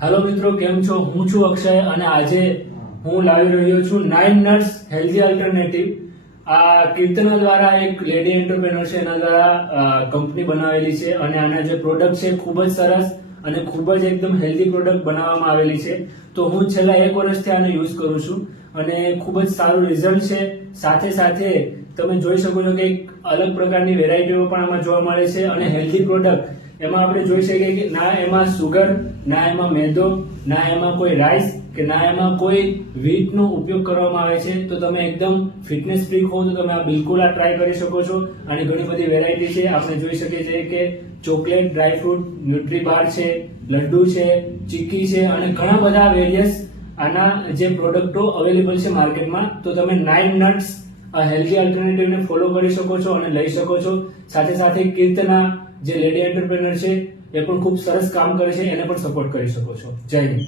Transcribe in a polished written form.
Hello મિત્રો, કેમ છો? હું છું અક્ષય અને આજે હું લાવી રહ્યો છું 9 નટ્સ હેલ્ધી અલ્ટરનેટિવ. આ કીર્તના દ્વારા એક લેડી એન્ટરપ્રેનર છે, એના દ્વારા કંપની બનાવેલી છે અને આના જે પ્રોડક્ટ છે ખૂબ જ સરસ અને ખૂબ જ એકદમ હેલ્ધી પ્રોડક્ટ બનાવવામાં આવેલી છે. તો હું છેલ્લા 1 વર્ષથી આને યુઝ કરું છું અને ખૂબ જ સારું રિઝલ્ટ છે. સાથે સાથે તમે જોઈ શકો છો કે એક અલગ પ્રકારની વેરાયટીઓ પણ આમાં જોવા મળે છે અને હેલ્ધી પ્રોડક્ટ એમાં આપણે જોઈ શકીએ કે ના એમાં સુગર, ના એમાં મેદો, ના એમાં કોઈ રાઈસ કે ના એમાં કોઈ વ્હીટ નો ઉપયોગ કરવામાં આવે છે. તો તમે એકદમ ફિટનેસ ફ્રીક હો તો તમે આ બિલકુલ ટ્રાય કરી શકો છો. અને ઘણી બધી વેરાયટી છે, આપણે જોઈ શકીએ છીએ કે ચોકલેટ, ડ્રાયફ્રૂટ, ન્યુટ્રી બાર છે, લડ્ડુ છે, ચીક્કી છે અને ઘણા બધા વેરિયસ આના જે પ્રોડક્ટો અવેલેબલ છે માર્કેટમાં. તો તમે 9 નટ્સ હેલ્ધી અલ્ટરનેટિવને ફોલો કરી શકો છો અને લઈ શકો છો. સાથે સાથે કીર્તના જે લેડી એન્ટરપ્રેનર છે એ પણ ખૂબ સરસ કામ કરે છે, એને પણ સપોર્ટ કરી શકો છો. જય હિન્દ.